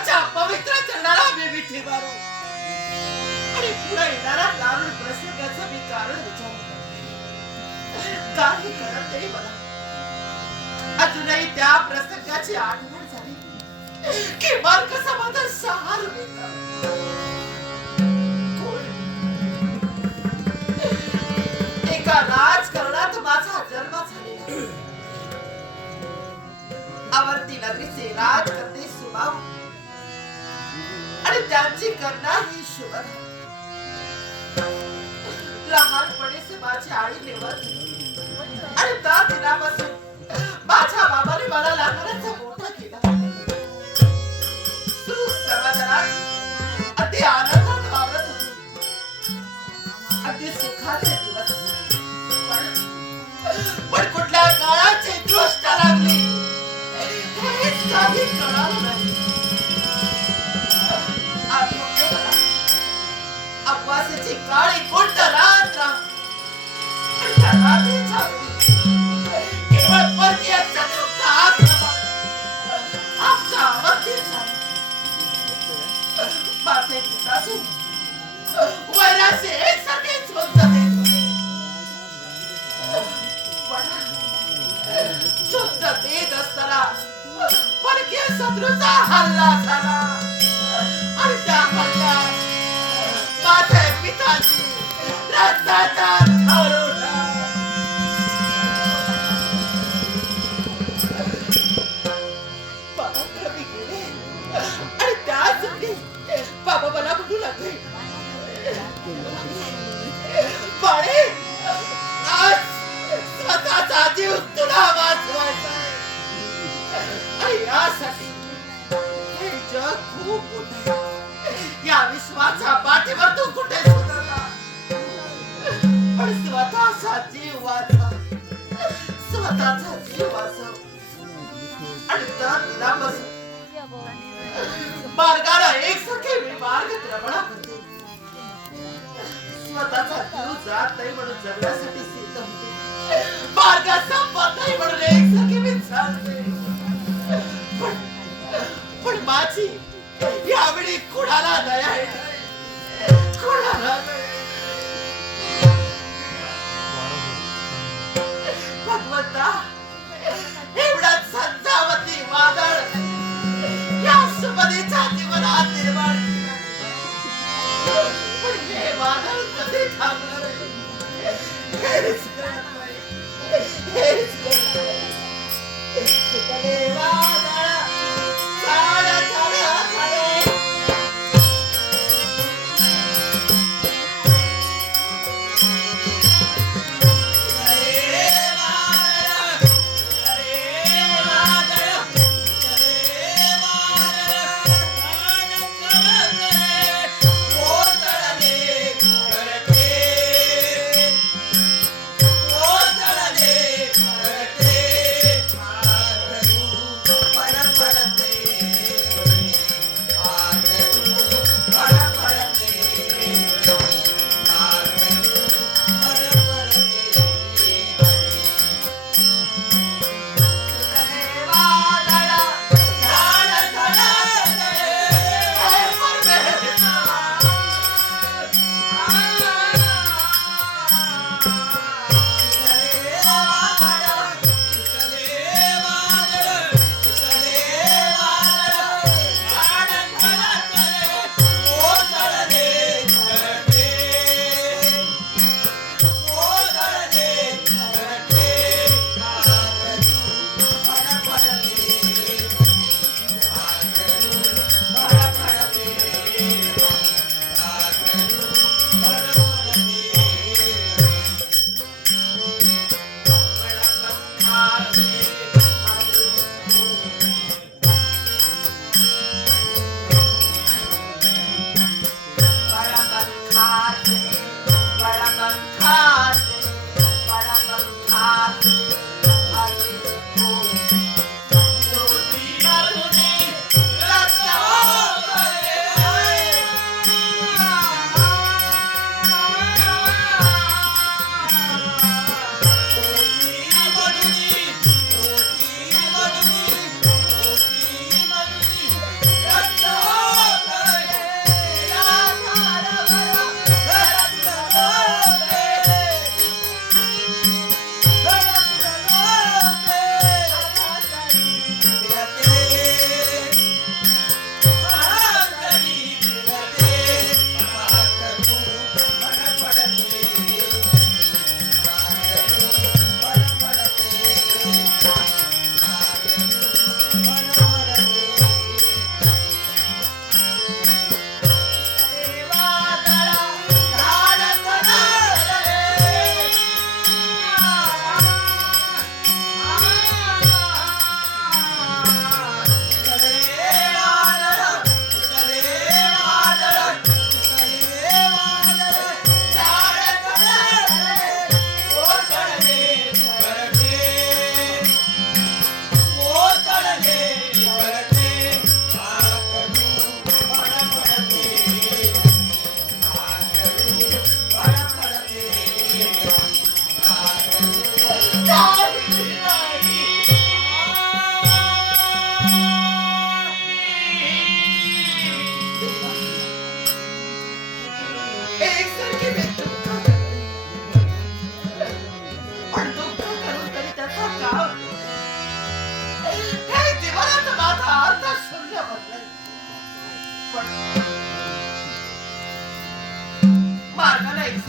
देवाच्या पवित्र चरणाला मी मिठी मारू आणि पुढे येणारा दारुण प्रसंगाचं मी कारण विचार काही करत नाही मला. अजूनही त्या प्रसंगाची आठवण झाली. की मार्ग समाधान सहार एका राजकारणात माझा जन्म झालेला. आवर्ती नगरीचे राज करते सुभाव. त्यांची कन्या ही शुभ लहानपणीच माझी आई निवड आणि त्या दिनापासून माझ्या बाबाने मला लहानाचा मोठा केला. तू समाधानात अति आनंदात वावरत होती. अति सुखाचे दिवस. काळी कुंड रात्र रक्ताचा आणि त्याच बाबा मला म्हणू लागले बाळे आज स्वतःचा जीव तुला वाचवायचा आणि यासाठी हे जग खूप या विश्वाचा पाठीवर तू आणि त्या मार्गाला एक सखे मी मार्ग क्रमणा करते. स्वतःचा जीव जात नाही म्हणून जगण्यासाठी सिद्ध होते. नाही म्हणून एक सखे मी चालते. पण पण माझी यावेळी कुणाला दया आहे कुणाला दया निर्माण केलं. पण हे वादळ कधी थांबणार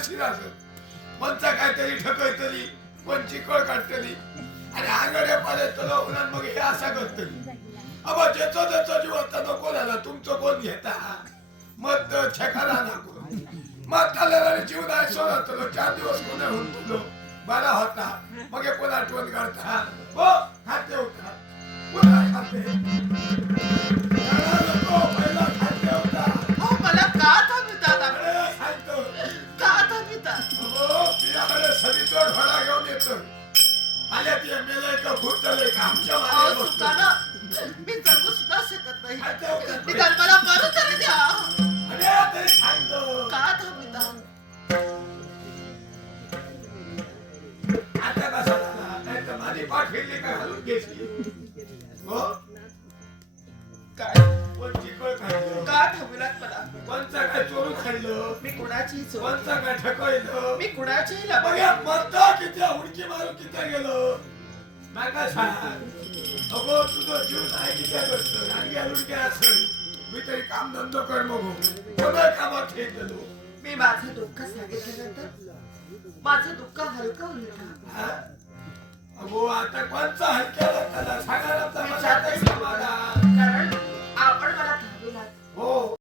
अशी असत पंचा काहीतरी ठकय तरी कोण चिकळ काढतली आणि आंगड्या पाण्यात तुला उन्हात मग हे असा करतली अबा ज्याचा त्याचा जीव आता नको झाला तुमचं कोण घेता मत छेकाला नको मत आलेला जीव नाही सोडतलो चार दिवस कोणा होऊन तुलो. बरा होता मग हे कोण आठवण काढता हो? खाते होता पुन्हा खाते? माझी पाठ फिरली का? घालून घेतली हो? काय? कोण चिकळ खाल्लं? का थांबलात मला? कोणचा काय चोरू खाल्लं? मी कुणाची चोर कोणचा काय ठकवलं मी कुणाची बघा लबाड म्हणता किती उडकी मारून किती गेलो. नाका सांग. अगो तुझं जीव नाही किती करतो आणि या उडक्या असेल. मी तरी काम धंदो कर मग. कामात मी माझं दुःख सांगितल्यानंतर माझं दुःख हलकं होईल? हा? अगो आता कोणचा हलक्या त्याला सांगा ना विचारते समाधान. कारण आपण मला थांबविलात हो.